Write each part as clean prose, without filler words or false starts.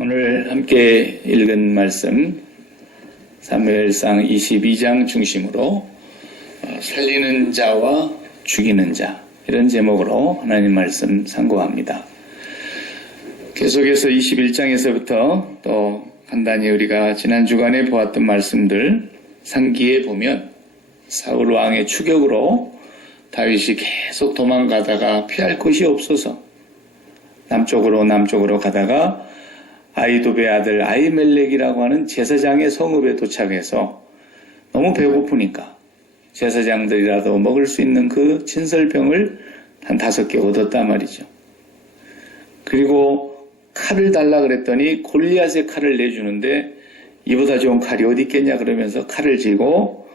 오늘 함께 읽은 말씀 사무엘상 22장 중심으로 살리는 자와 죽이는 자, 이런 제목으로 하나님 말씀 상고합니다. 계속해서 21장에서부터 또 간단히 우리가 지난 주간에 보았던 말씀들 상기해 보면 사울 왕의 추격으로 다윗이 계속 도망가다가 피할 곳이 없어서 남쪽으로 가다가 아이도베의 아들 아히멜렉이라고 하는 제사장의 성읍에 도착해서 너무 배고프니까 제사장들이라도 먹을 수 있는 그 진설병을 한 5개 얻었단 말이죠. 그리고 칼을 달라 그랬더니 골리앗의 칼을 내주는데 이보다 좋은 칼이 어디 있겠냐 그러면서 칼을 쥐고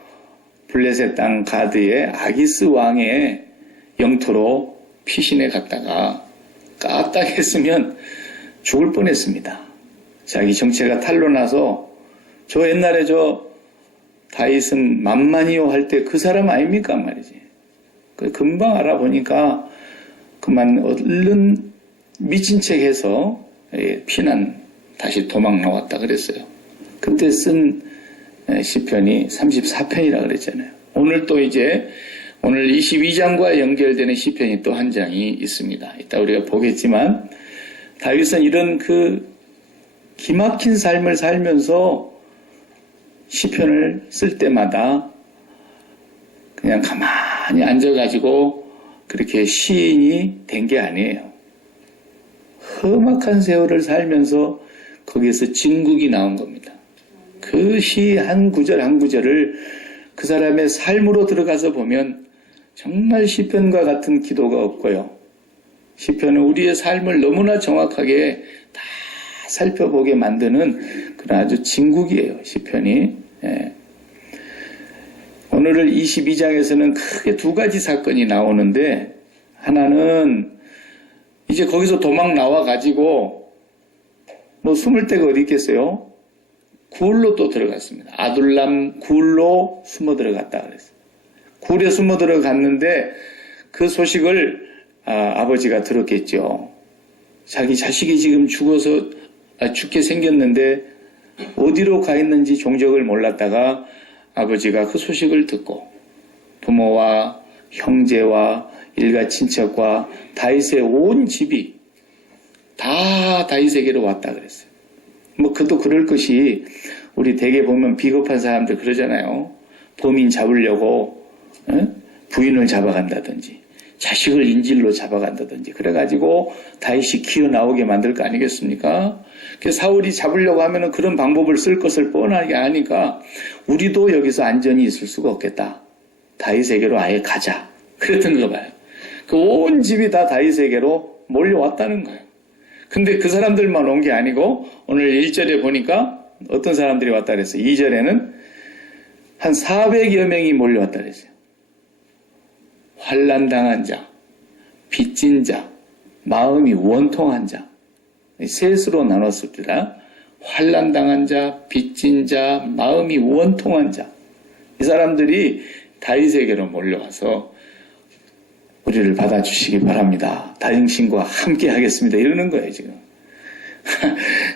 블레셋 땅 가드의 아기스 왕의 영토로 피신해 갔다가 까딱했으면 죽을 뻔했습니다. 자기 정체가 탄로나서 저 옛날에 저 다윗은 만만이요 할 때 그 사람 아닙니까 말이지. 금방 알아보니까 그만 얼른 미친 척해서 피난 다시 도망 나왔다 그랬어요. 그때 쓴 시편이 34편이라 그랬잖아요. 오늘 또 이제 오늘 22장과 연결되는 시편이 또 한 장이 있습니다. 이따 우리가 보겠지만 다윗은 이런 그 기막힌 삶을 살면서 시편을 쓸 때마다 그냥 가만히 앉아가지고 그렇게 시인이 된 게 아니에요. 험악한 세월을 살면서 거기에서 진국이 나온 겁니다. 그 시 한 구절 한 구절을 그 사람의 삶으로 들어가서 보면 정말 시편과 같은 기도가 없고요. 시편은 우리의 삶을 너무나 정확하게 다 살펴보게 만드는 그런 아주 진국이에요, 시편이. 예. 오늘 22장에서는 크게 2가지 사건이 나오는데, 하나는 이제 거기서 도망 나와가지고 뭐 숨을 데가 어디 있겠어요? 굴로 또 들어갔습니다. 아둘람 굴로 숨어 들어갔다 그랬어요. 굴에 숨어 들어갔는데 그 소식을 아버지가 들었겠죠. 자기 자식이 지금 죽게 생겼는데 어디로 가 있는지 종적을 몰랐다가 아버지가 그 소식을 듣고 부모와 형제와 일가 친척과 다윗의 온 집이 다 다윗에게로 왔다 그랬어요. 뭐 그도 그럴 것이 우리 대개 보면 비겁한 사람들 그러잖아요. 범인 잡으려고 부인을 잡아간다든지 자식을 인질로 잡아간다든지 그래가지고 다윗이 기어 나오게 만들 거 아니겠습니까? 사울이 잡으려고 하면은 그런 방법을 쓸 것을 뻔하게 아니까 우리도 여기서 안전히 있을 수가 없겠다. 다윗에게로 아예 가자. 그랬던 거 봐요. 그 온 집이 다 다윗에게로 몰려왔다는 거예요. 근데 그 사람들만 온 게 아니고 오늘 1절에 보니까 어떤 사람들이 왔다 그랬어요. 2절에는 한 400여 명이 몰려왔다 그랬어요. 환난당한 자, 빚진 자, 마음이 원통한 자. 셋으로 나눴습니다. 환난당한 자, 빚진 자, 마음이 원통한 자. 이 사람들이 다윗에게로 몰려와서 우리를 받아주시기 바랍니다. 당신과 함께 하겠습니다. 이러는 거예요, 지금.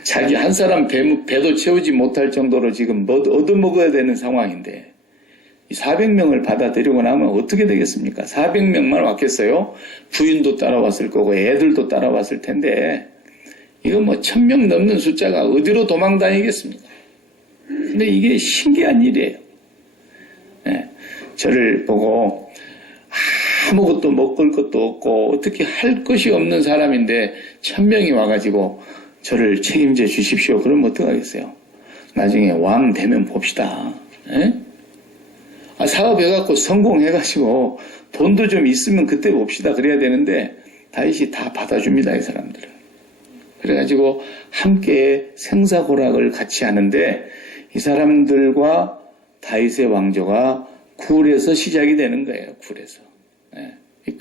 자기 한 사람 배도 채우지 못할 정도로 지금 얻어먹어야 되는 상황인데, 이 400명을 받아들이고 나면 어떻게 되겠습니까? 400명만 왔겠어요? 부인도 따라왔을 거고, 애들도 따라왔을 텐데, 이거 뭐 1000명 넘는 숫자가 어디로 도망 다니겠습니까? 근데 이게 신기한 일이에요. 네, 저를 보고, 아무것도 먹을 것도 없고 어떻게 할 것이 없는 사람인데 1000명이 와가지고 저를 책임져 주십시오. 그러면 어떡하겠어요? 나중에 왕 되면 봅시다. 사업해갖고 성공해가지고 돈도 좀 있으면 그때 봅시다. 그래야 되는데 다윗이 다 받아줍니다. 이 사람들은. 그래가지고 함께 생사고락을 같이 하는데 이 사람들과 다윗의 왕조가 굴에서 시작이 되는 거예요. 굴에서.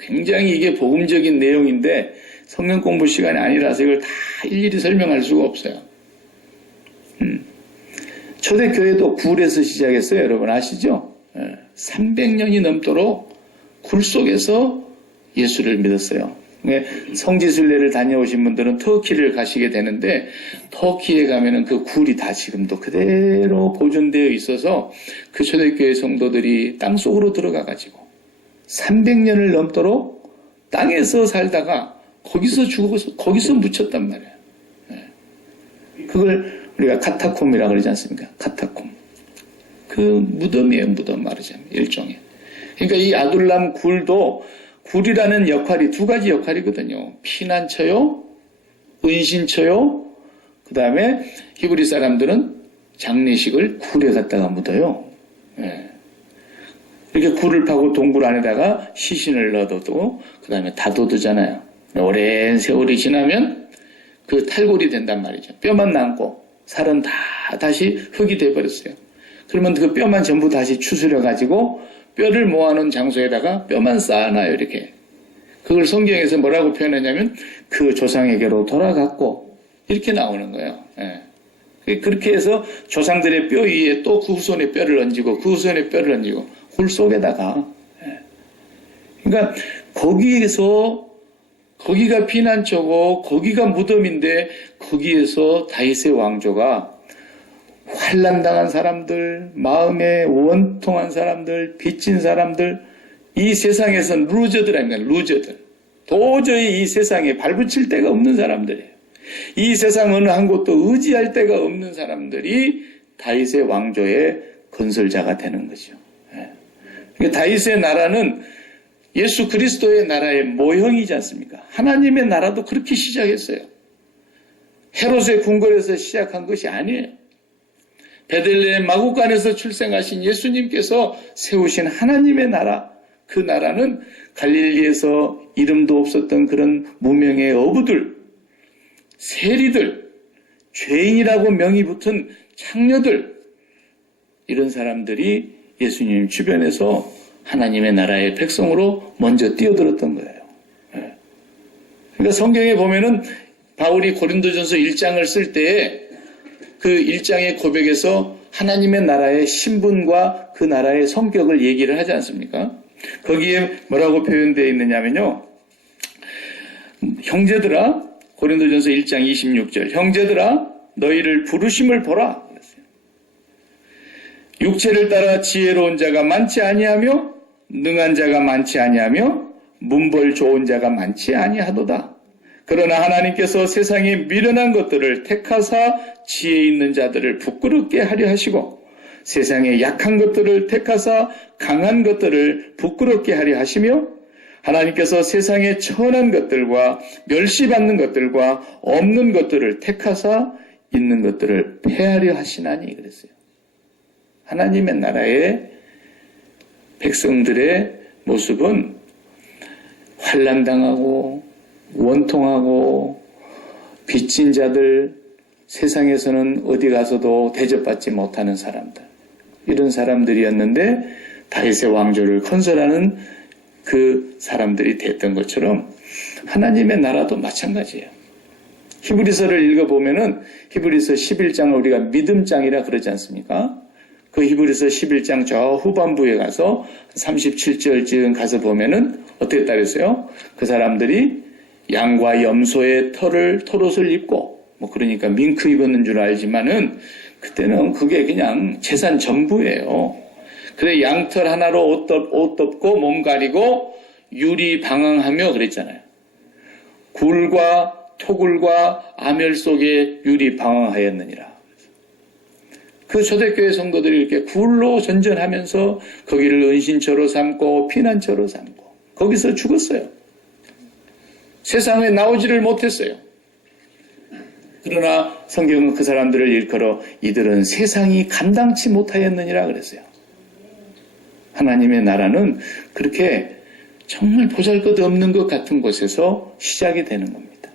굉장히 이게 복음적인 내용인데 성경 공부 시간이 아니라서 이걸 다 일일이 설명할 수가 없어요. 초대교회도 굴에서 시작했어요. 여러분 아시죠? 300년이 넘도록 굴 속에서 예수를 믿었어요. 성지순례를 다녀오신 분들은 터키를 가시게 되는데 터키에 가면은 그 굴이 다 지금도 그대로 보존되어 있어서 그 초대교회 성도들이 땅속으로 들어가 가지고 300년을 넘도록 땅에서 살다가 거기서 죽어서 거기서 묻혔단 말이에요. 그걸 우리가 카타콤이라고 그러지 않습니까? 카타콤. 그 무덤이에요, 무덤 말하자면 일종의. 그러니까 이 아둘람 굴도 굴이라는 역할이 두 가지 역할이거든요. 피난처요, 은신처요. 그 다음에 히브리 사람들은 장례식을 굴에 갖다가 묻어요. 이렇게 굴을 파고 동굴 안에다가 시신을 넣어두고 그 다음에 다도두잖아요. 오랜 세월이 지나면 그 탈골이 된단 말이죠. 뼈만 남고 살은 다 다시 흙이 돼버렸어요. 그러면 그 뼈만 전부 다시 추스려가지고 뼈를 모아놓은 장소에다가 뼈만 쌓아놔요, 이렇게. 그걸 성경에서 뭐라고 표현하냐면 그 조상에게로 돌아갔고 이렇게 나오는 거예요. 그렇게 해서 조상들의 뼈 위에 또 그 후손의 뼈를 얹고 그 후손의 뼈를 얹고 굴 속에다가. 그러니까 거기가 피난처고 거기가 무덤인데 거기에서 다윗의 왕조가 환난당한 사람들, 마음에 원통한 사람들, 빚진 사람들, 이 세상에선 루저들 아닙니까? 루저들. 도저히 이 세상에 발붙일 데가 없는 사람들이에요. 이 세상 어느 한 곳도 의지할 데가 없는 사람들이 다윗의 왕조의 건설자가 되는 거죠. 그러니까 다윗의 나라는 예수 그리스도의 나라의 모형이지 않습니까? 하나님의 나라도 그렇게 시작했어요. 헤롯의 궁궐에서 시작한 것이 아니에요. 베들레헴 마구간에서 출생하신 예수님께서 세우신 하나님의 나라, 그 나라는 갈릴리에서 이름도 없었던 그런 무명의 어부들, 세리들, 죄인이라고 명이 붙은 창녀들, 이런 사람들이 예수님 주변에서 하나님의 나라의 백성으로 먼저 뛰어들었던 거예요. 그러니까 성경에 보면은 바울이 고린도전서 1장을 쓸 때에 그 1장의 고백에서 하나님의 나라의 신분과 그 나라의 성격을 얘기를 하지 않습니까? 거기에 뭐라고 표현되어 있느냐면요. 형제들아, 고린도전서 1장 26절, 형제들아 너희를 부르심을 보라. 육체를 따라 지혜로운 자가 많지 아니하며 능한 자가 많지 아니하며 문벌 좋은 자가 많지 아니하도다. 그러나 하나님께서 세상에 미련한 것들을 택하사 지혜 있는 자들을 부끄럽게 하려 하시고 세상에 약한 것들을 택하사 강한 것들을 부끄럽게 하려 하시며 하나님께서 세상에 천한 것들과 멸시받는 것들과 없는 것들을 택하사 있는 것들을 폐하려 하시나니 그랬어요. 하나님의 나라의 백성들의 모습은 환난당하고 원통하고 빚진 자들, 세상에서는 어디 가서도 대접받지 못하는 사람들, 이런 사람들이었는데 다윗의 왕조를 건설하는 그 사람들이 됐던 것처럼 하나님의 나라도 마찬가지예요. 히브리서를 읽어보면은 히브리서 11장을 우리가 믿음장이라 그러지 않습니까? 그 히브리서 11장 저 후반부에 가서 37절쯤 가서 보면은 어떻게 따르세요? 그 사람들이 양과 염소의 털옷을 입고 그러니까 밍크 입었는 줄 알지만은 그때는 그게 그냥 재산 전부예요. 그래 양털 하나로 옷 덮고 몸 가리고 유리 방황하며 그랬잖아요. 굴과 토굴과 아멸 속에 유리 방황하였느니라. 그 초대교회 성도들이 이렇게 굴로 전전하면서 거기를 은신처로 삼고 피난처로 삼고 거기서 죽었어요. 세상에 나오지를 못했어요. 그러나 성경은 그 사람들을 일컬어 이들은 세상이 감당치 못하였느니라 그랬어요. 하나님의 나라는 그렇게 정말 보잘것없는 것 같은 곳에서 시작이 되는 겁니다.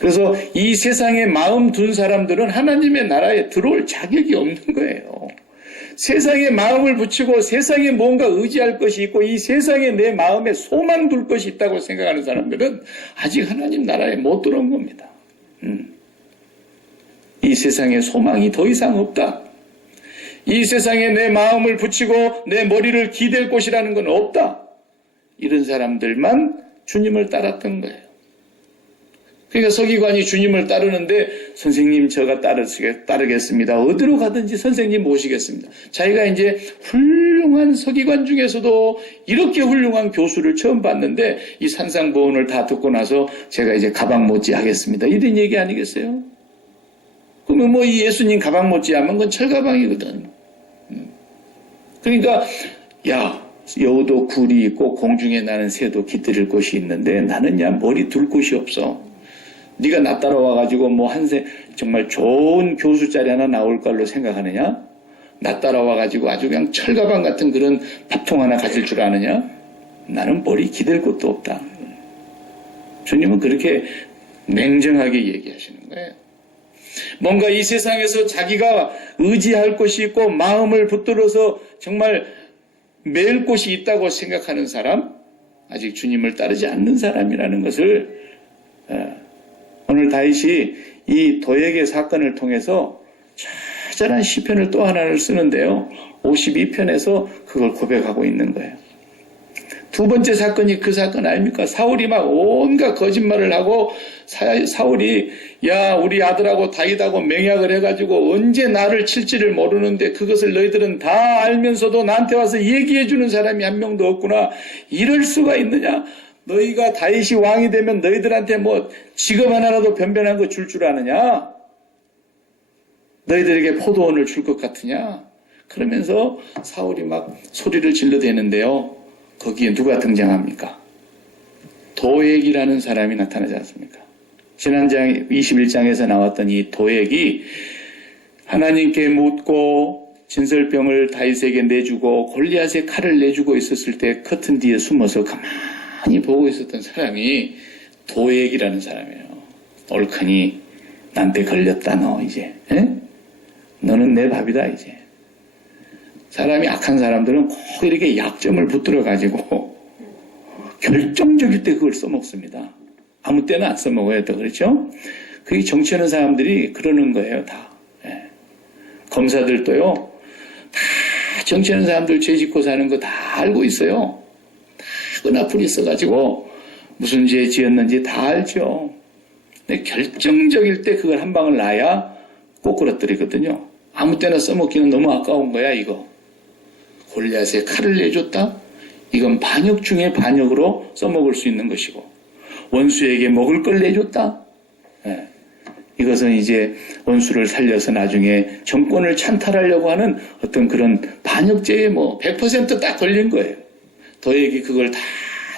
그래서 이 세상에 마음 둔 사람들은 하나님의 나라에 들어올 자격이 없는 거예요. 세상에 마음을 붙이고 세상에 뭔가 의지할 것이 있고 이 세상에 내 마음에 소망 둘 것이 있다고 생각하는 사람들은 아직 하나님 나라에 못 들어온 겁니다. 이 세상에 소망이 더 이상 없다. 이 세상에 내 마음을 붙이고 내 머리를 기댈 곳이라는 건 없다. 이런 사람들만 주님을 따랐던 거예요. 그러니까 서기관이 주님을 따르는데 선생님 저가 따르겠습니다. 어디로 가든지 선생님 모시겠습니다. 자기가 이제 훌륭한 서기관 중에서도 이렇게 훌륭한 교수를 처음 봤는데 이 산상보훈을 다 듣고 나서 제가 이제 가방 못지 하겠습니다. 이런 얘기 아니겠어요? 그러면 뭐 이 예수님 가방 못지 하면 그건 철가방이거든. 그러니까 야 여우도 굴이 있고 공중에 나는 새도 깃들일 곳이 있는데 나는 야 머리 둘 곳이 없어. 네가 나 따라와가지고 뭐 정말 좋은 교수 자리 하나 나올 걸로 생각하느냐? 나 따라와가지고 아주 그냥 철가방 같은 그런 밥통 하나 가질 줄 아느냐? 나는 머리 기댈 곳도 없다. 주님은 그렇게 냉정하게 얘기하시는 거예요. 뭔가 이 세상에서 자기가 의지할 곳이 있고 마음을 붙들어서 정말 매일 곳이 있다고 생각하는 사람, 아직 주님을 따르지 않는 사람이라는 것을 오늘 다윗이 이 도액의 사건을 통해서 처절한 시편을 또 하나를 쓰는데요. 52편에서 그걸 고백하고 있는 거예요. 두 번째 사건이 그 사건 아닙니까? 사울이 막 온갖 거짓말을 하고 사울이 야 우리 아들하고 다윗하고 맹약을 해가지고 언제 나를 칠지를 모르는데 그것을 너희들은 다 알면서도 나한테 와서 얘기해 주는 사람이 한 명도 없구나. 이럴 수가 있느냐? 너희가 다윗이 왕이 되면 너희들한테 뭐 직업 하나라도 변변한 거 줄 줄 아느냐? 너희들에게 포도원을 줄 것 같으냐? 그러면서 사울이 막 소리를 질러대는데요. 거기에 누가 등장합니까? 도액이라는 사람이 나타나지 않습니까? 지난 장 21장에서 나왔던 이 도액이 하나님께 묻고 진설병을 다윗에게 내주고 골리앗의 칼을 내주고 있었을 때 커튼 뒤에 숨어서 가만히 보고 있었던 사람이 도액이라는 사람이에요. 옳거니 나한테 걸렸다 너 이제. 에? 너는 내 밥이다 이제. 사람이 악한 사람들은 꼭 이렇게 약점을 붙들어 가지고 결정적일 때 그걸 써먹습니다. 아무 때나 안 써먹어야 돼. 그렇죠? 그게 정치하는 사람들이 그러는 거예요. 다. 예. 검사들도요. 다 정치하는 사람들 죄 짓고 사는 거 다 알고 있어요. 다 끈앞을 있어가지고 무슨 죄 지었는지 다 알죠. 근데 결정적일 때 그걸 한 방을 놔야 꼬꾸라뜨리거든요. 아무 때나 써먹기는 너무 아까운 거야 이거. 골리앗에 칼을 내줬다? 이건 반역 중에 반역으로 써먹을 수 있는 것이고 원수에게 먹을 걸 내줬다? 예. 이것은 이제 원수를 살려서 나중에 정권을 찬탈하려고 하는 어떤 그런 반역죄에 뭐 100% 딱 걸린 거예요. 도액이 그걸 다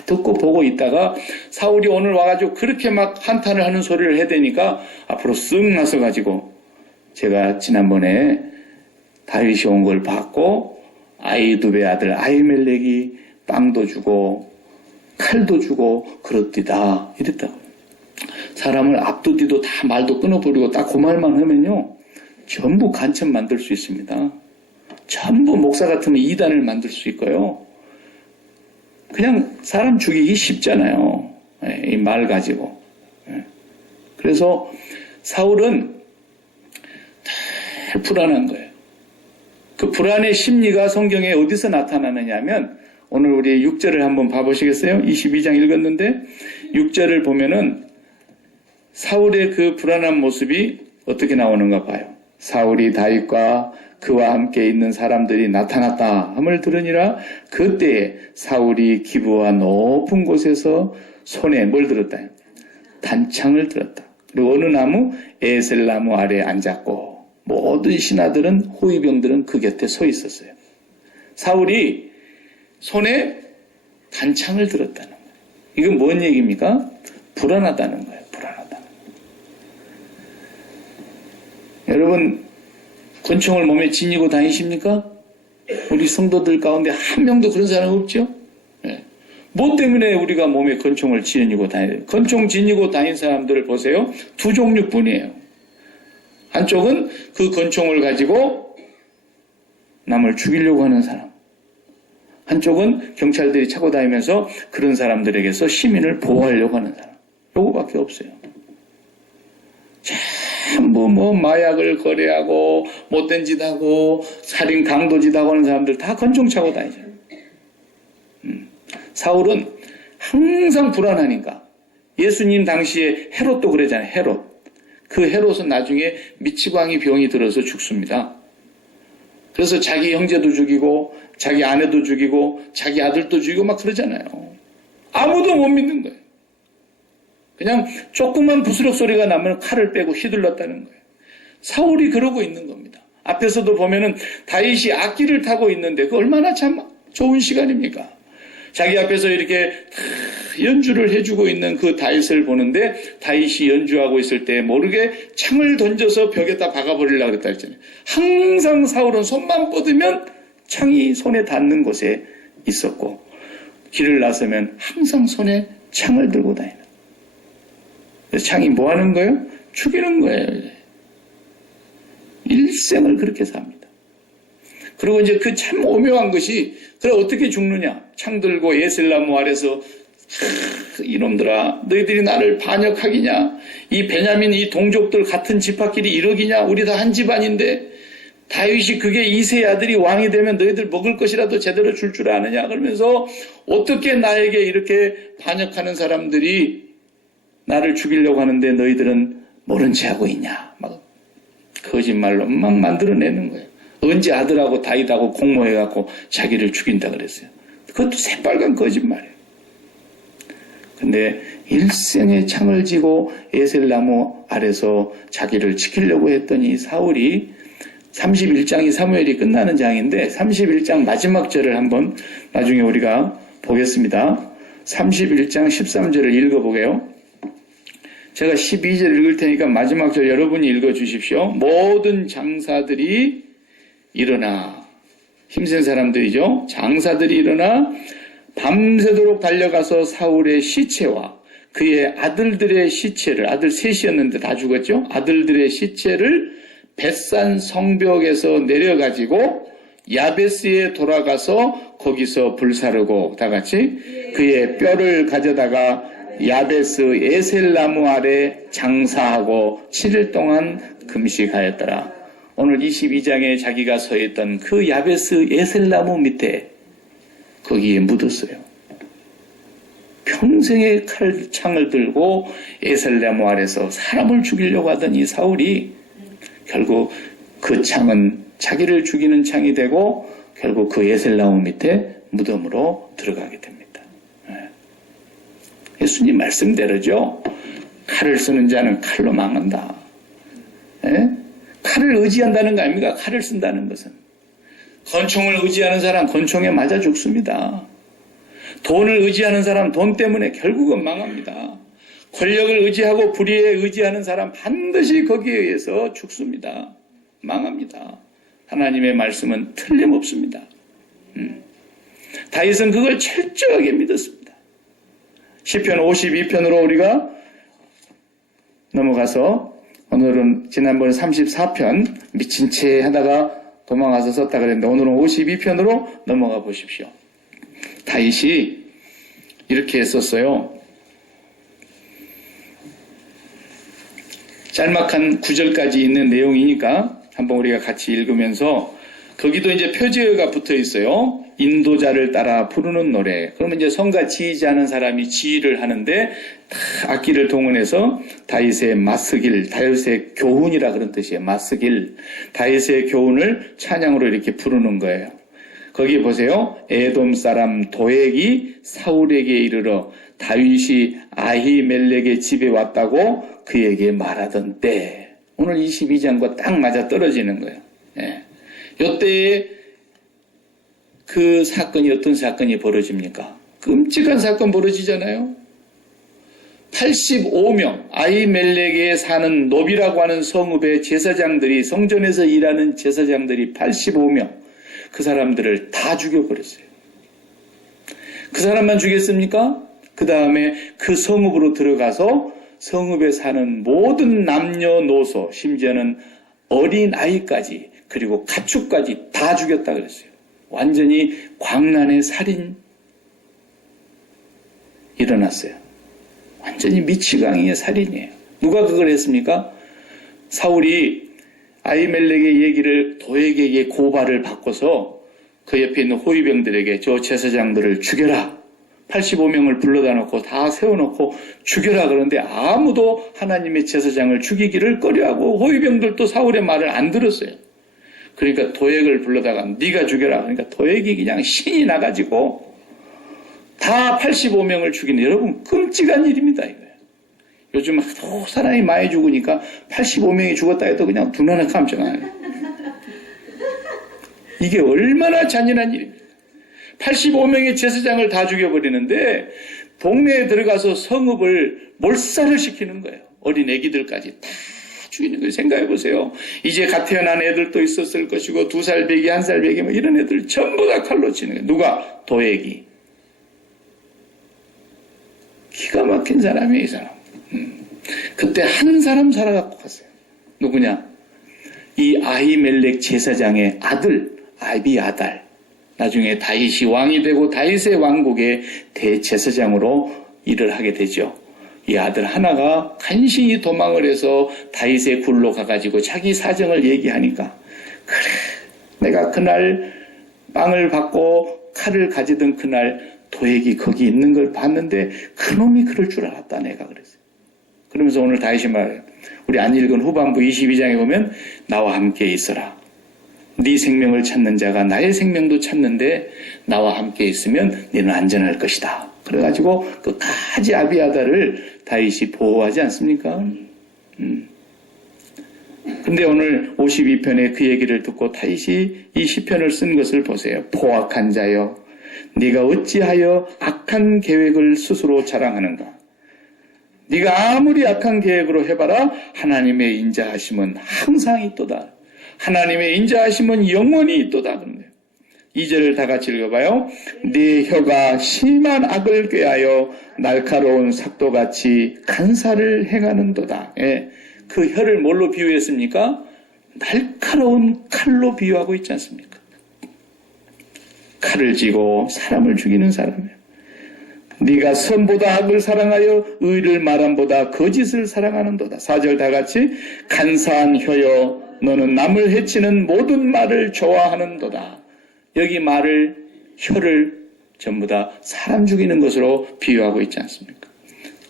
듣고 보고 있다가 사울이 오늘 와가지고 그렇게 막 한탄을 하는 소리를 해대니까 앞으로 쓱 나서가지고 제가 지난번에 다윗이 온 걸 봤고 아이두베 아들 아히멜렉이 빵도 주고 칼도 주고 그렇디다 이랬다고. 사람을 앞도 뒤도 다 말도 끊어버리고 딱 그 말만 하면요 전부 간첩 만들 수 있습니다. 전부 목사 같으면 이단을 만들 수 있고요. 그냥 사람 죽이기 쉽잖아요. 이 말 가지고. 그래서 사울은 늘 불안한 거예요. 그 불안의 심리가 성경에 어디서 나타나느냐 하면 오늘 우리 6절을 한번 봐보시겠어요? 22장 읽었는데 6절을 보면은 사울의 그 불안한 모습이 어떻게 나오는가 봐요. 사울이 다윗과 그와 함께 있는 사람들이 나타났다 함을 들으니라. 그때에 사울이 기브와 높은 곳에서 손에 뭘 들었다? 단창을 들었다. 그리고 어느 나무? 에셀나무 아래에 앉았고 모든 신하들은 호위병들은 그 곁에 서 있었어요. 사울이 손에 단창을 들었다는 거예요. 이건 뭔 얘기입니까? 불안하다는 거예요. 불안하다는 거예요. 여러분 권총을 몸에 지니고 다니십니까? 우리 성도들 가운데 한 명도 그런 사람 없죠? 네. 뭐 때문에 우리가 몸에 권총을 지니고 다녀요? 권총 지니고 다닌 사람들을 보세요. 두 종류뿐이에요. 한쪽은 그 권총을 가지고 남을 죽이려고 하는 사람. 한쪽은 경찰들이 차고 다니면서 그런 사람들에게서 시민을 보호하려고 하는 사람. 요거밖에 없어요. 전부 뭐 마약을 거래하고 못된 짓 하고 살인 강도짓 하고 하는 사람들 다 권총 차고 다니죠. 사울은 항상 불안하니까. 예수님 당시에 헤롯도 그러잖아요. 헤롯. 그 헤롯은 나중에 미치광이 병이 들어서 죽습니다. 그래서 자기 형제도 죽이고 자기 아내도 죽이고 자기 아들도 죽이고 막 그러잖아요. 아무도 못 믿는 거예요. 그냥 조그만 부스럭 소리가 나면 칼을 빼고 휘둘렀다는 거예요. 사울이 그러고 있는 겁니다. 앞에서도 보면은 다윗이 악기를 타고 있는데 그 얼마나 참 좋은 시간입니까? 자기 앞에서 이렇게 연주를 해주고 있는 그 다윗을 보는데 다윗이 연주하고 있을 때 모르게 창을 던져서 벽에다 박아버리려고 그랬다 했잖아요. 항상 사울은 손만 뻗으면 창이 손에 닿는 곳에 있었고 길을 나서면 항상 손에 창을 들고 다니는. 그래서 창이 뭐 하는 거예요? 죽이는 거예요. 일생을 그렇게 삽니다. 그리고 이제 그 참 오묘한 것이 그래 어떻게 죽느냐? 창 들고 에셀나무 아래서 이놈들아 너희들이 나를 반역하기냐? 이 베냐민 이 동족들 같은 집합끼리 이러기냐? 우리 다 한 집안인데 다윗이 그게 이세의 아들이 왕이 되면 너희들 먹을 것이라도 제대로 줄 줄 아느냐? 그러면서 어떻게 나에게 이렇게 반역하는 사람들이 나를 죽이려고 하는데 너희들은 모른 체 하고 있냐? 막 거짓말로 막 만들어내는 거예요. 언제 아들하고 다윗하고 공모해갖고 자기를 죽인다 그랬어요. 그것도 새빨간 거짓말이에요. 근데 일생에 창을 쥐고 에셀나무 아래서 자기를 지키려고 했더니 사울이 31장이 사무엘이 끝나는 장인데 31장 마지막 절을 한번 나중에 우리가 보겠습니다. 31장 13절을 읽어보게요. 제가 12절 읽을 테니까 마지막 절 여러분이 읽어주십시오. 모든 장사들이 일어나, 힘센 사람들이죠. 장사들이 일어나 밤새도록 달려가서 사울의 시체와 그의 아들들의 시체를, 아들 셋이었는데 다 죽었죠. 아들들의 시체를 벳산 성벽에서 내려가지고 야베스에 돌아가서 거기서 불사르고 다 같이 그의 뼈를 가져다가 야베스 에셀나무 아래 장사하고 7일 동안 금식하였더라. 오늘 22장에 자기가 서 있던 그 야베스 에셀나무 밑에 거기에 묻었어요. 평생의 칼창을 들고 에셀나무 아래서 사람을 죽이려고 하던 이 사울이 결국 그 창은 자기를 죽이는 창이 되고 결국 그 에셀나무 밑에 무덤으로 들어가게 됩니다. 예수님 말씀대로죠. 칼을 쓰는 자는 칼로 망한다. 칼을 의지한다는 거 아닙니까? 칼을 쓴다는 것은. 권총을 의지하는 사람 권총에 맞아 죽습니다. 돈을 의지하는 사람 돈 때문에 결국은 망합니다. 권력을 의지하고 불의에 의지하는 사람 반드시 거기에 의해서 죽습니다. 망합니다. 하나님의 말씀은 틀림없습니다. 다윗은 그걸 철저하게 믿었습니다. 시편 52편으로 우리가 넘어가서 오늘은 지난번에 34편 미친 채 하다가 도망가서 썼다 그랬는데 오늘은 52편으로 넘어가 보십시오. 다윗이 이렇게 했었어요. 짤막한 9절까지 있는 내용이니까 한번 우리가 같이 읽으면서 거기도 이제 표제어가 붙어 있어요. 인도자를 따라 부르는 노래. 그러면 이제 성가 지휘지 않은 사람이 지휘를 하는데 다 악기를 동원해서 다윗의 마스길, 다윗의 교훈이라 그런 뜻이에요. 마스길. 다윗의 교훈을 찬양으로 이렇게 부르는 거예요. 거기 보세요. 에돔 사람 도액이 사울에게 이르러 다윗이 아히멜렉의 집에 왔다고 그에게 말하던 때. 오늘 22장과 딱 맞아 떨어지는 거예요. 예. 이때에 그 사건이 어떤 사건이 벌어집니까? 끔찍한 사건 벌어지잖아요. 85명 아히멜렉에 사는 노비라고 하는 성읍의 제사장들이 성전에서 일하는 제사장들이 85명 그 사람들을 다 죽여버렸어요. 그 사람만 죽였습니까? 그 다음에 그 성읍으로 들어가서 성읍에 사는 모든 남녀노소 심지어는 어린아이까지 그리고 가축까지 다 죽였다 그랬어요. 완전히 광란의 살인 일어났어요. 완전히 미치광이의 살인이에요. 누가 그걸 했습니까? 사울이 아히멜렉의 얘기를 도액에게 고발을 바꿔서 그 옆에 있는 호위병들에게 저 제사장들을 죽여라. 85명을 불러다 놓고 다 세워놓고 죽여라 그러는데 아무도 하나님의 제사장을 죽이기를 꺼려하고 호위병들도 사울의 말을 안 들었어요. 그러니까 도액을 불러다가 네가 죽여라. 그러니까 도액이 그냥 신이 나가지고 다 85명을 죽이는, 여러분 끔찍한 일입니다. 이거예요. 요즘 또 사람이 많이 죽으니까 85명이 죽었다 해도 그냥 눈 하나 깜짝 안 해요. 이게 얼마나 잔인한 일입니까? 85명의 제사장을 다 죽여버리는데 동네에 들어가서 성읍을 몰살을 시키는 거예요. 어린 애기들까지 다 죽이는 거예요. 생각해 보세요. 이제 갓 태어난 애들도 있었을 것이고 2살 배기, 1살 배기 뭐 이런 애들 전부 다 칼로 치는 거예요. 누가? 도액이. 기가 막힌 사람이에요, 이 사람. 그때 한 사람 살아갖고 갔어요. 누구냐? 이 아히멜렉 제사장의 아들 아비아달. 나중에 다윗이 왕이 되고 다윗의 왕국의 대제사장으로 일을 하게 되죠. 이 아들 하나가 간신히 도망을 해서 다윗의 굴로 가가지고 자기 사정을 얘기하니까, 그래, 내가 그날 빵을 받고 칼을 가지던 그날 도액이 거기 있는 걸 봤는데 그놈이 그럴 줄 알았다, 내가 그랬어요. 그러면서 오늘 다윗이 말해요. 우리 안 읽은 후반부 22장에 보면 나와 함께 있어라. 네 생명을 찾는 자가 나의 생명도 찾는데 나와 함께 있으면 너는 안전할 것이다. 그래가지고 끝까지 아비아달을 다윗이 보호하지 않습니까? 근데 오늘 52편에 그 얘기를 듣고 다윗이 이 시편을 쓴 것을 보세요. 포악한 자여, 네가 어찌하여 악한 계획을 스스로 자랑하는가? 네가 아무리 악한 계획으로 해봐라 하나님의 인자하심은 항상 있도다. 하나님의 인자하심은 영원히 있도다. 그런데요. 2절을 다 같이 읽어봐요. 네 혀가 심한 악을 꾀하여 날카로운 삭도같이 간사를 행하는도다. 예. 그 혀를 뭘로 비유했습니까? 날카로운 칼로 비유하고 있지 않습니까? 칼을 쥐고 사람을 죽이는 사람이에요. 네가 선보다 악을 사랑하여 의를 말함보다 거짓을 사랑하는도다. 4절 다 같이 간사한 혀여 너는 남을 해치는 모든 말을 좋아하는도다. 여기 말을, 혀를 전부 다 사람 죽이는 것으로 비유하고 있지 않습니까?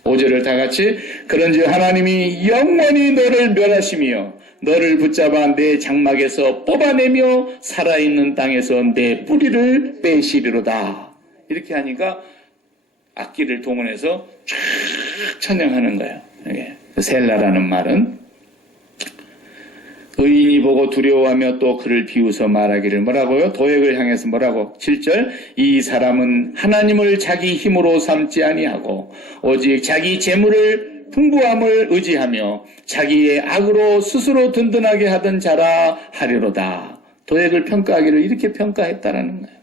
5절을 다 같이 그런즉 하나님이 영원히 너를 멸하시며 너를 붙잡아 내 장막에서 뽑아내며 살아있는 땅에서 내 뿌리를 빼시리로다. 이렇게 하니까 악기를 동원해서 쫙 찬양하는 거예요. 셀라라는 말은 의인이 보고 두려워하며 또 그를 비웃어 말하기를 뭐라고요? 도액을 향해서 뭐라고? 7절 이 사람은 하나님을 자기 힘으로 삼지 아니하고 오직 자기 재물을 풍부함을 의지하며 자기의 악으로 스스로 든든하게 하던 자라 하리로다. 도액을 평가하기를 이렇게 평가했다라는 거예요.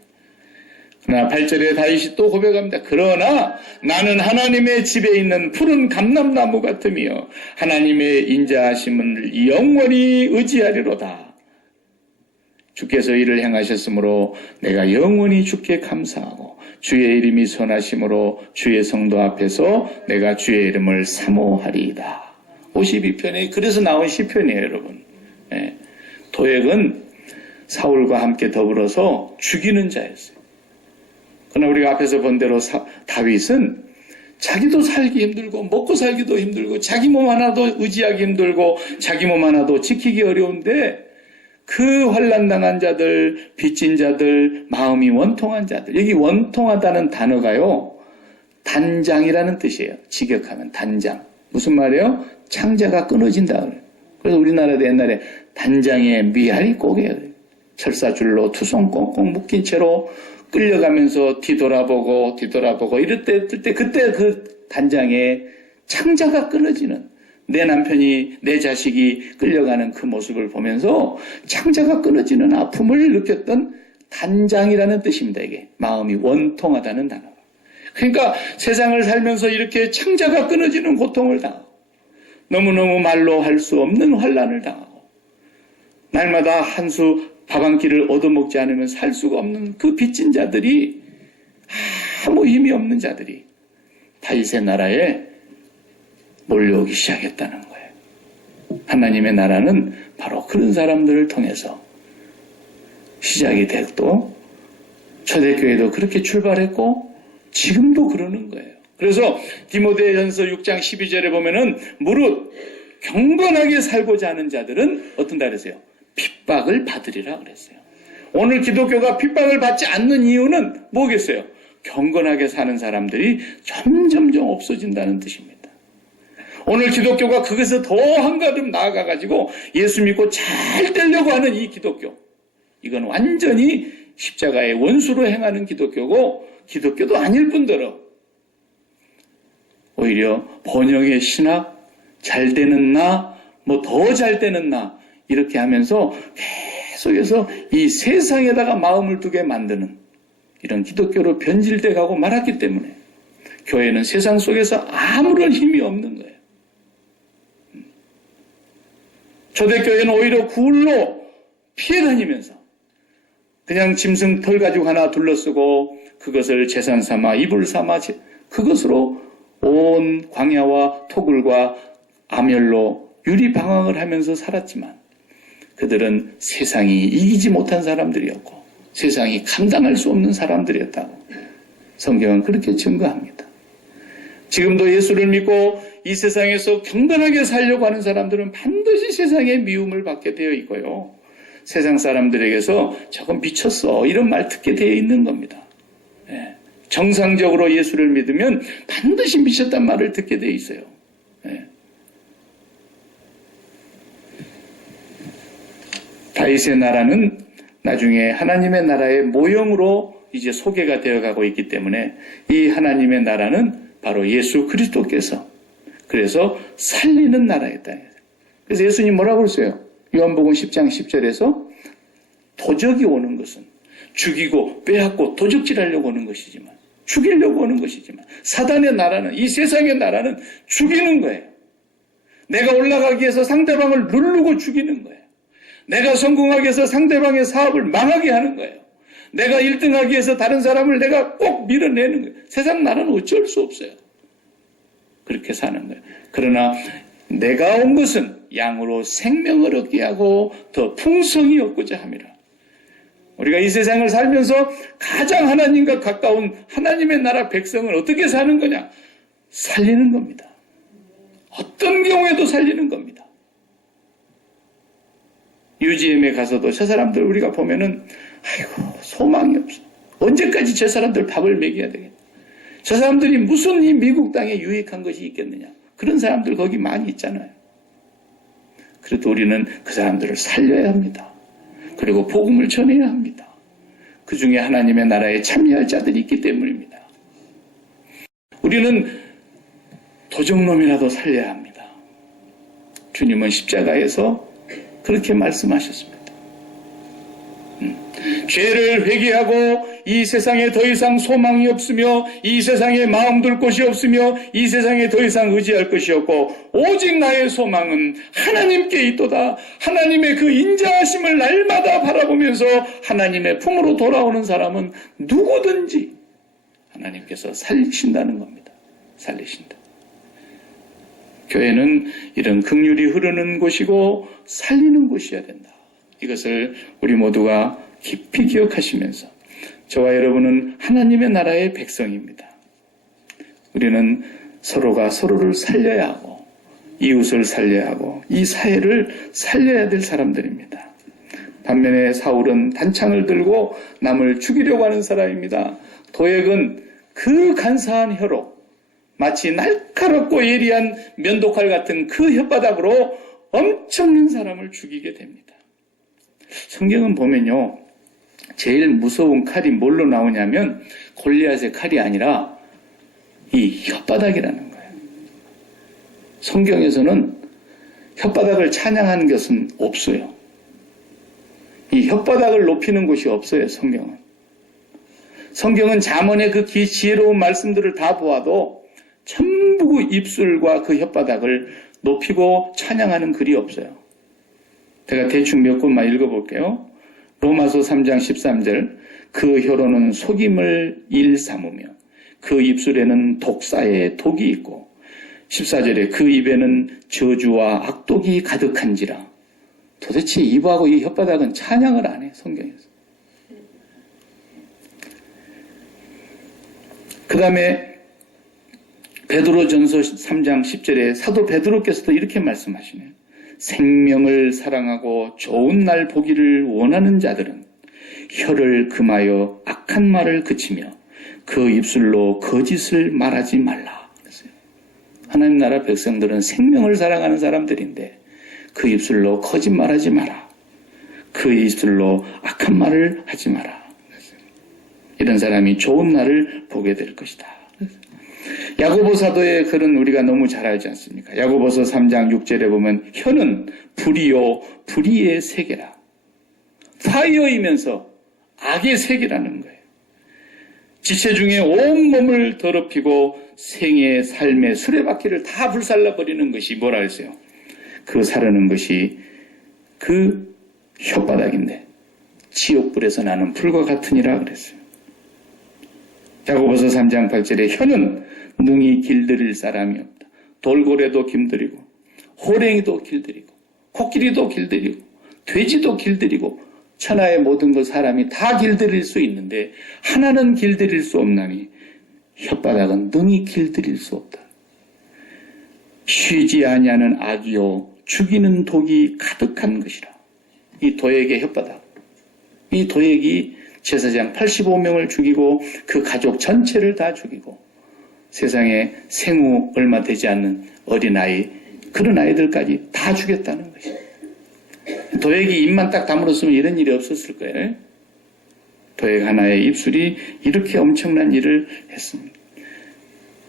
그러나 8절에 다윗이 또 고백합니다. 그러나 나는 하나님의 집에 있는 푸른 감람나무 같으며 하나님의 인자하심을 영원히 의지하리로다. 주께서 이를 행하셨으므로 내가 영원히 주께 감사하고 주의 이름이 선하심으로 주의 성도 앞에서 내가 주의 이름을 사모하리이다. 52편에 그래서 나온 시편이에요, 여러분. 네. 도액은 사울과 함께 더불어서 죽이는 자였어요. 그러나 우리가 앞에서 본 대로 다윗은 자기도 살기 힘들고 먹고 살기도 힘들고 자기 몸 하나도 의지하기 힘들고 자기 몸 하나도 지키기 어려운데 그 환난당한 자들, 빚진 자들, 마음이 원통한 자들, 여기 원통하다는 단어가요 단장이라는 뜻이에요. 직역하면 단장. 무슨 말이에요? 창자가 끊어진다. 그래서 우리나라도 옛날에 단장에 미알이 꼬개요. 철사줄로 투손 꽁꽁 묶인 채로 끌려가면서 뒤돌아보고 이럴 때 그때 그 단장에 창자가 끊어지는 내 남편이 내 자식이 끌려가는 그 모습을 보면서 창자가 끊어지는 아픔을 느꼈던 단장이라는 뜻입니다. 이게 마음이 원통하다는 단어가. 그러니까 세상을 살면서 이렇게 창자가 끊어지는 고통을 당하고 너무너무 말로 할 수 없는 환난을 당하고 날마다 한 수 밥 한 끼를 얻어먹지 않으면 살 수가 없는 그 빚진 자들이 아무 힘이 없는 자들이 다윗의 나라에 몰려오기 시작했다는 거예요. 하나님의 나라는 바로 그런 사람들을 통해서 시작이 됐고 초대교회도 그렇게 출발했고 지금도 그러는 거예요. 그래서 디모데전서 6장 12절에 보면은 무릇 경건하게 살고자 하는 자들은 어떤다 그랬어요? 핍박을 받으리라 그랬어요. 오늘 기독교가 핍박을 받지 않는 이유는 뭐겠어요? 경건하게 사는 사람들이 점점점 없어진다는 뜻입니다. 오늘 기독교가 거기서 더 한 걸음 나아가가지고 예수 믿고 잘 되려고 하는 이 기독교, 이건 완전히 십자가의 원수로 행하는 기독교고 기독교도 아닐 뿐더러 오히려 번영의 신학, 잘 되는 나, 뭐 더 잘 되는 나 이렇게 하면서 계속해서 이 세상에다가 마음을 두게 만드는 이런 기독교로 변질돼 가고 말았기 때문에 교회는 세상 속에서 아무런 힘이 없는 거예요. 초대교회는 오히려 굴로 피해 다니면서 그냥 짐승 털 가지고 하나 둘러쓰고 그것을 제산 삼아 이불 삼아 그것으로 온 광야와 토굴과 아멸로 유리방황을 하면서 살았지만 그들은 세상이 이기지 못한 사람들이었고 세상이 감당할 수 없는 사람들이었다고 성경은 그렇게 증거합니다. 지금도 예수를 믿고 이 세상에서 경건하게 살려고 하는 사람들은 반드시 세상의 미움을 받게 되어 있고요. 세상 사람들에게서 저건 미쳤어 이런 말 듣게 되어 있는 겁니다. 정상적으로 예수를 믿으면 반드시 미쳤단 말을 듣게 되어 있어요. 다윗의 나라는 나중에 하나님의 나라의 모형으로 이제 소개가 되어가고 있기 때문에 이 하나님의 나라는 바로 예수 그리스도께서 그래서 살리는 나라였다. 그래서 예수님 뭐라고 그랬어요? 요한복음 10장 10절에서 도적이 오는 것은 죽이고 빼앗고 도적질하려고 오는 것이지만 죽이려고 오는 것이지만 사단의 나라는 이 세상의 나라는 죽이는 거예요. 내가 올라가기 위해서 상대방을 누르고 죽이는 거예요. 내가 성공하기 위해서 상대방의 사업을 망하게 하는 거예요. 내가 1등하기 위해서 다른 사람을 내가 꼭 밀어내는 거예요. 세상 나라는 어쩔 수 없어요. 그렇게 사는 거예요. 그러나 내가 온 것은 양으로 생명을 얻게 하고 더 풍성히 얻고자 함이라. 우리가 이 세상을 살면서 가장 하나님과 가까운 하나님의 나라 백성을 어떻게 사는 거냐? 살리는 겁니다. 어떤 경우에도 살리는 겁니다. UGM에 가서도 저 사람들 우리가 보면은 아이고 소망이 없어. 언제까지 저 사람들 밥을 먹여야 되겠냐. 저 사람들이 무슨 이 미국 땅에 유익한 것이 있겠느냐. 그런 사람들 거기 많이 있잖아요. 그래도 우리는 그 사람들을 살려야 합니다. 그리고 복음을 전해야 합니다. 그 중에 하나님의 나라에 참여할 자들이 있기 때문입니다. 우리는 도적놈이라도 살려야 합니다. 주님은 십자가에서 그렇게 말씀하셨습니다. 죄를 회개하고 이 세상에 더 이상 소망이 없으며 이 세상에 마음 둘 곳이 없으며 이 세상에 더 이상 의지할 것이 없고 오직 나의 소망은 하나님께 있도다. 하나님의 그 인자하심을 날마다 바라보면서 하나님의 품으로 돌아오는 사람은 누구든지 하나님께서 살리신다는 겁니다. 살리신다. 교회는 이런 긍휼이 흐르는 곳이고 살리는 곳이어야 된다. 이것을 우리 모두가 깊이 기억하시면서 저와 여러분은 하나님의 나라의 백성입니다. 우리는 서로가 서로를 살려야 하고 이웃을 살려야 하고 이 사회를 살려야 될 사람들입니다. 반면에 사울은 단창을 들고 남을 죽이려고 하는 사람입니다. 도액은 그 간사한 혀로 마치 날카롭고 예리한 면도칼 같은 그 혓바닥으로 엄청난 사람을 죽이게 됩니다. 성경은 보면요. 제일 무서운 칼이 뭘로 나오냐면 골리앗의 칼이 아니라 이 혓바닥이라는 거예요. 성경에서는 혓바닥을 찬양하는 것은 없어요. 이 혓바닥을 높이는 곳이 없어요. 성경은. 성경은 잠언의 그 지혜로운 말씀들을 다 보아도 전부 입술과 그 혓바닥을 높이고 찬양하는 글이 없어요. 제가 대충 몇 곳만 읽어볼게요. 로마서 3장 13절 그 혀로는 속임을 일삼으며 그 입술에는 독사의 독이 있고 14절에 그 입에는 저주와 악독이 가득한지라. 도대체 입하고 이 혓바닥은 찬양을 안 해. 성경에서. 그 다음에 베드로전서 3장 10절에 사도 베드로께서도 이렇게 말씀하시네요. 생명을 사랑하고 좋은 날 보기를 원하는 자들은 혀를 금하여 악한 말을 그치며 그 입술로 거짓을 말하지 말라. 그랬어요. 하나님 나라 백성들은 생명을 사랑하는 사람들인데 그 입술로 거짓말하지 마라. 그 입술로 악한 말을 하지 마라. 그랬어요. 이런 사람이 좋은 날을 보게 될 것이다. 야고보 사도의 글은 우리가 너무 잘 알지 않습니까? 야고보서 3장 6절에 보면 혀는 불이요 불의의 세계라. 파이어이면서 악의 세계라는 거예요. 지체 중에 온몸을 더럽히고 생의 삶의 수레바퀴를 다 불살라버리는 것이 뭐라 했어요? 그 사르는 것이 그 혓바닥인데 지옥불에서 나는 불과 같으니라 그랬어요. 야고보서 3장 8절에 혀는 능히 길들일 사람이 없다. 돌고래도 길들이고 호랭이도 길들이고 코끼리도 길들이고 돼지도 길들이고 천하의 모든 것 사람이 다 길들일 수 있는데 하나는 길들일 수 없나니 혓바닥은 능히 길들일 수 없다. 쉬지 아니하는 악이요 죽이는 독이 가득한 것이라. 이 도액의 혓바닥. 이 도액이 제사장 85명을 죽이고 그 가족 전체를 다 죽이고 세상에 생후 얼마 되지 않는 어린아이 그런 아이들까지 다 죽였다는 것이죠. 도액이 입만 딱 다물었으면 이런 일이 없었을 거예요. 도액 하나의 입술이 이렇게 엄청난 일을 했습니다.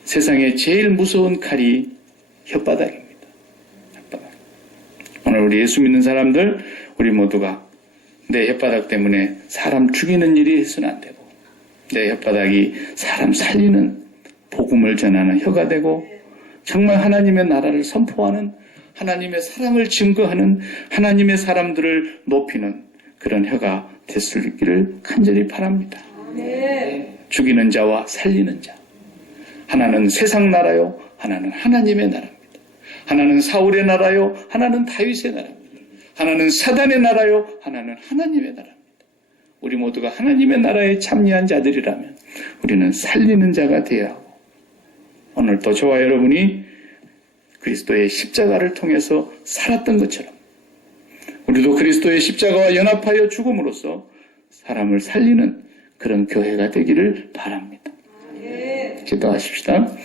세상에 제일 무서운 칼이 혓바닥입니다. 혓바닥. 오늘 우리 예수 믿는 사람들 우리 모두가 내 혓바닥 때문에 사람 죽이는 일이 해서는 안 되고 내 혓바닥이 사람 살리는 복음을 전하는 혀가 되고 정말 하나님의 나라를 선포하는 하나님의 사랑을 증거하는 하나님의 사람들을 높이는 그런 혀가 됐을기를 간절히 바랍니다. 죽이는 자와 살리는 자. 하나는 세상 나라요, 하나는 하나님의 나라입니다. 하나는 사울의 나라요, 하나는 다윗의 나라입니다. 하나는 사단의 나라요, 하나는 하나님의 나라입니다. 우리 모두가 하나님의 나라에 참여한 자들이라면 우리는 살리는 자가 되어야 하고 오늘도 저와 여러분이 그리스도의 십자가를 통해서 살았던 것처럼 우리도 그리스도의 십자가와 연합하여 죽음으로써 사람을 살리는 그런 교회가 되기를 바랍니다. 기도하십시다.